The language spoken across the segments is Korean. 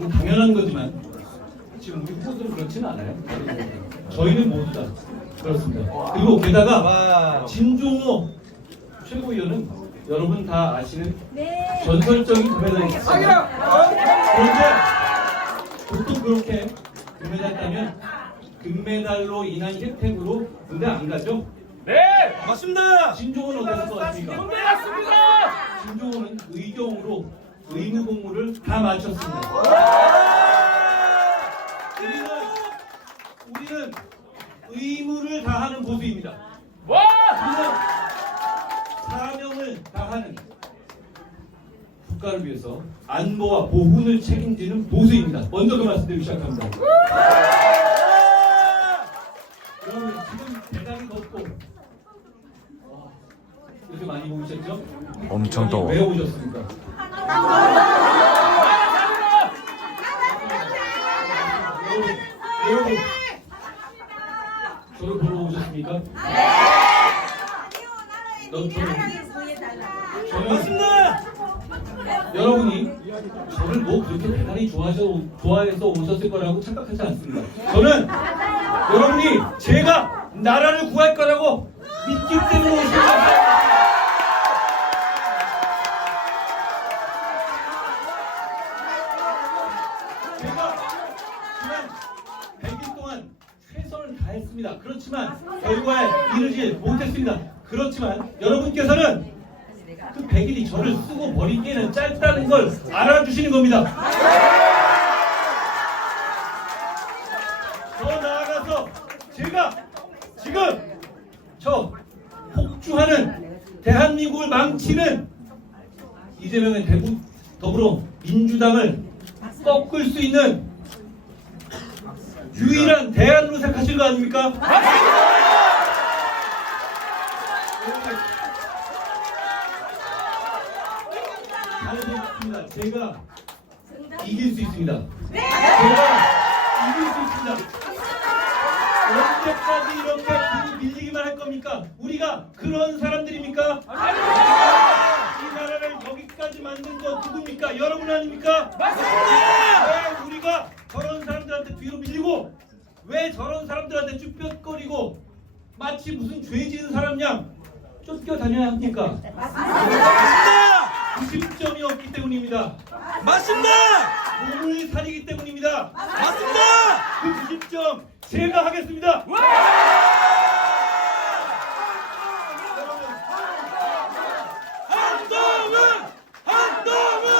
너무 당연한 거지만 지금 우리 후보들은 그렇지는 않아요. 저희는 모두 다 그렇습니다. 그리고 게다가 와. 진종호 최고위원은 여러분 다 아시는 네. 전설적인 금메달이었어요. 그런데 보통 그렇게 금메달 따면 금메달로 인한 혜택으로 군대 안 가죠? 네! 맞습니다! 진종호는 어디서 왔습니까? 군대 갔습니다! 진종호는 의경으로 의무 복무를 다 마쳤습니다. 우리는 우리는 의무를 다하는 보수입니다. 와! 우리는 사명을 다하는 국가를 위해서 안보와 보훈을 책임지는 보수입니다. 먼저 그 말씀드리기 시작합니다. 여러분 지금 대단히 덥고 와, 이렇게 많이 모이셨죠? 엄청 더워. 왜 오셨습니까? 여러분, 저를 보러 오셨습니까? 넌 저는! 여러분이 저를 뭐 그렇게 대단히 좋아해서, 좋아해서 오셨을 거라고 착각하지 않습니다. 저는 여러분이 제가 나라를 구할 거라고 믿기 때문에 오신 거예요. 결과에 이르지 못했습니다. 그렇지만 여러분께서는 그 100일이 저를 쓰고 버리기에는 짧다는 걸 알아주시는 겁니다. 더 나아가서 제가 지금 저 폭주하는 대한민국을 망치는 이재명의 대구 더불어 민주당을 꺾을 수 있는 유일한 대안으로 생각하시는 거 아닙니까? 잘해보겠습니다. 제가 이길 수 있습니다. 제가 이길 수 있습니다. 언제까지 이렇게 밀리기만 할 겁니까? 우리가 그런 사람들입니까? 이 나라를 여기까지 만든 거 누굽니까? 여러분 아닙니까? 맞습니다! 왜 우리가 저런 사람들한테 뒤로 밀리고 왜 저런 사람들한테 쭈뼛거리고 마치 무슨 죄 지은 사람 양 쫓겨 다녀야 합니까? 맞습니다! 90점이 없기 때문입니다. 맞습니다! 몸을 사리기 때문입니다. 맞습니다! 그 90점 제가 하겠습니다. 한동훈! 한동훈!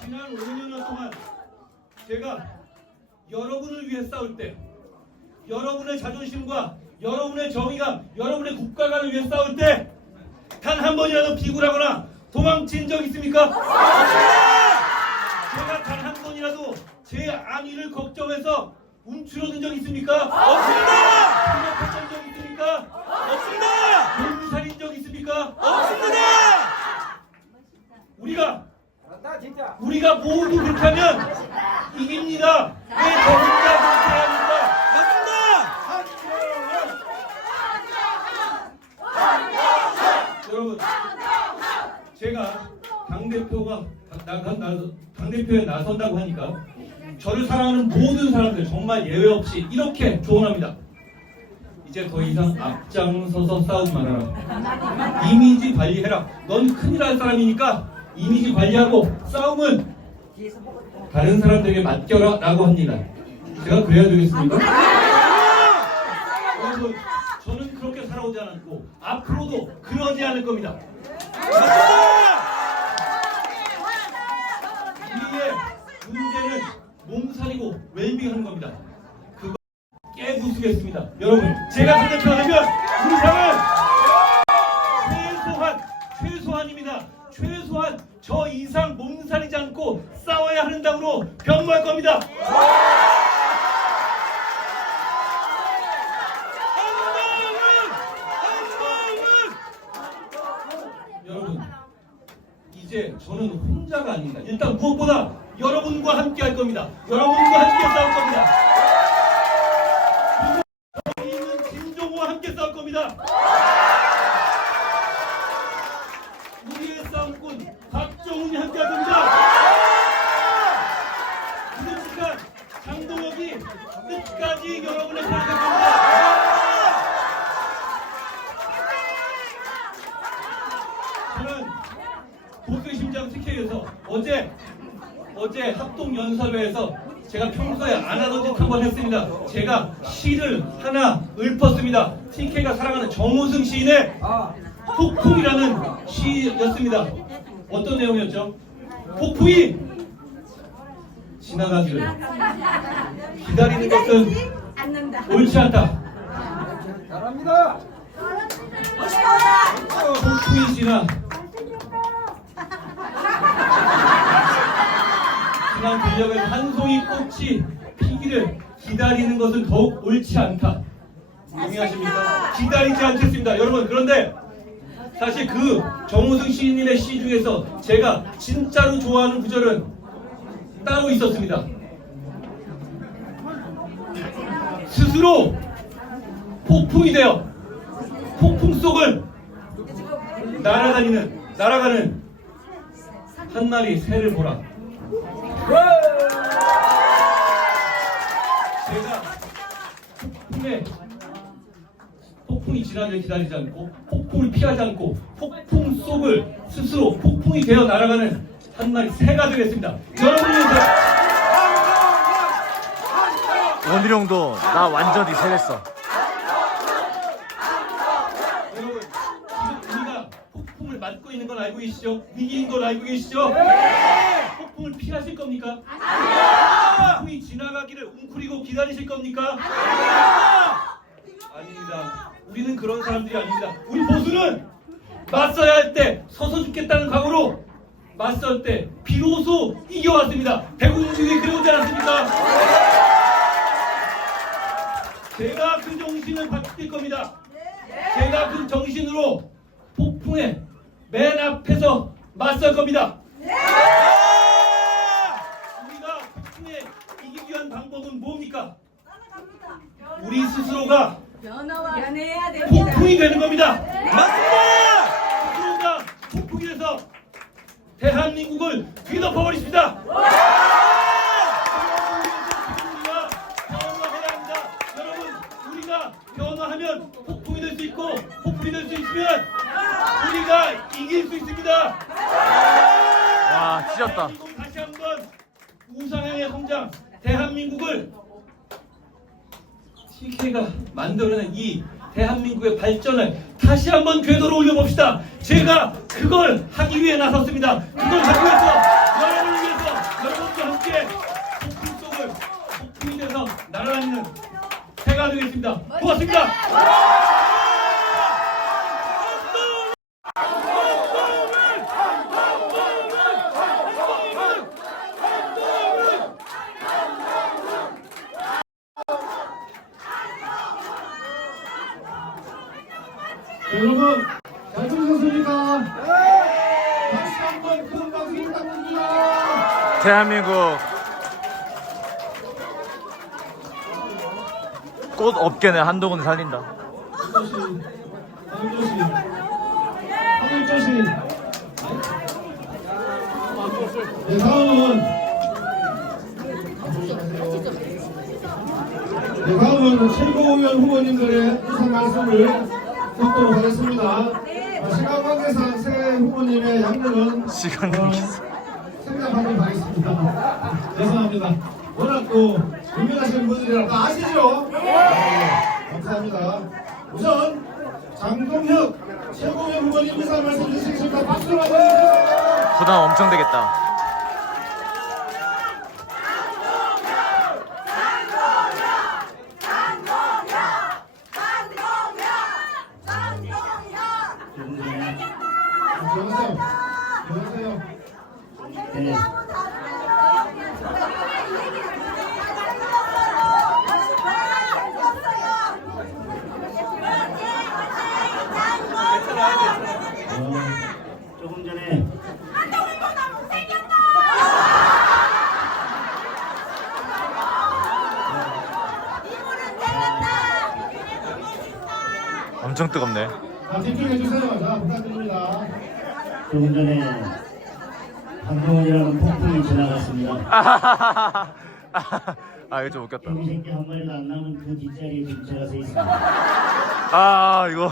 지난 5년 동안 제가 여러분을 위해 싸울 때 여러분의 자존심과 여러분의 정의가 여러분의 국가관을 위해 싸울 때 단 한 번이라도 비굴하거나 도망친 적 있습니까? 제가 단 한 번이라도 제 안위를 걱정해서 움츠러든 적 있습니까? 없습니다! 생각했던 적 있습니까? 없습니다! 몸 살인 적 있습니까? 없습니다! 우리가 우리가 모두 그렇게 하면 이깁니다. 왜저 혼자 그렇게 해야 합니까? 맞습니다! 여러분, 제가 당 대표가 당 대표에 나선다고 하니까 저를 사랑하는 모든 사람들 정말 예외 없이 이렇게 조언합니다. 이제 더 이상 앞장서서 싸우지 말아라. 이미지 관리해라. 넌 큰일 날 사람이니까 이미지 관리하고 싸움은 다른 사람들에게 맡겨라 라고 합니다. 제가 그래야 되겠습니까? 여러분, 저는 그렇게 살아오지 않았고 앞으로도 그러지 않을 겁니다. 우리의 문제는 몸살이고 웰빙하는 겁니다. 그거 깨부수겠습니다. 여러분, 제가 우리 당은 최소한 최소한입니다. 최소한 저 이상 몸살이지 않고 싸워야 하는 당으로 변모할 겁니다. 여러분, 저는 혼자가 아닙니다. 일단 무엇보다 여러분과 함께 할 겁니다. 여러분과 함께 싸울 겁니다. 저는 보스 심장 TK에서 어제 어제 합동 연설회에서 제가 평소에 안 하던 짓 한 번 했습니다. 제가 시를 하나 읊었습니다. TK가 사랑하는 정우승 시인의 폭풍이라는 시였습니다. 어떤 내용이었죠? 폭풍이 지나가기를 기다리는 것은. 옳지 않다. 잘합니다. 폭풍이 지나 지난 들녘에 한 송이 꽃이 피기를 기다리는 것은 더욱 옳지 않다. 동의하십니까? 기다리지 않겠습니다. 여러분 그런데 사실 그 정우승 시인님의 시 중에서 제가 진짜로 좋아하는 구절은 따로 있었습니다. 스스로 폭풍이 되어 폭풍 속을 날아다니는 날아가는 한 마리 새를 보라. 제가 폭풍에 폭풍이 지나기를 기다리지 않고 폭풍을 피하지 않고 폭풍 속을 스스로 폭풍이 되어 날아가는 한 마리 새가 되겠습니다. 여러분이 원희룡도 나 완전히 세냈어. 여러분 지금 우리가 폭풍을 맞고 있는 건 알고 계시죠? 위기인 걸 알고 계시죠? 폭풍을 피하실 겁니까? 폭풍이 지나가기를 웅크리고 기다리실 겁니까? 아닙니다. 우리는 그런 사람들이 아닙니다. 우리 보수는 맞서야 할 때 서서 죽겠다는 각오로 맞설 때 비로소 이겨왔습니다. 대구민주주의 그래오지 않았습니까? 제가 그 정신을 바칠 겁니다. 제가 그 정신으로 폭풍의 맨 앞에서 맞설 겁니다. 우리가 폭풍에 이기기 위한 방법은 뭡니까? 우리 스스로가 됩니다. 폭풍이 되는 겁니다. 맞습니다. 스스로가 폭풍이 돼서 대한민국을 뒤덮어버리십니다. TK가 만들어낸 이 대한민국의 발전을 다시 한번 궤도로 올려봅시다. 제가 그걸 하기 위해 나섰습니다. 그걸 하기 위해서 여러분을 위해서 여러분과 함께 폭풍 속을 폭풍이 돼서 날아다니는 새가 되겠습니다. 고맙습니다. 여러분 잘 들으셨습니까? 다시 한번 큰 박수 부탁드립니다. 대한민국 꽃 업계는 한동훈 살린다. 네, 다음은 네, 다음은 최고위원 후보님들의 인사 말씀을 듣도록 하겠습니다. 아, 시간 관계상 새 후보님의 양들은 시간 어, 관계상. 생략하도록 하겠습니다. 죄송합니다. 워낙 또 유명하신 분들이라 다 아시죠? 네. 감사합니다. 우선 장동혁 최고위원 후보님 인사 말씀 주시겠습니다. 박수로 맞아주세요. 부담 엄청 되겠다. 안녕하세요. 안녕하세요. 조금 전에 엄청 뜨겁네. 자, 집중해 주세요. 자, 부탁드립니다. 조금 전에 한동훈이라는 폭풍이 지나갔습니다. 아 이거 좀 웃겼다. 개미 새끼 한 마리도 안 남은 그 뒷자리에 지금 제가 서 있습니다. 아 이거 어,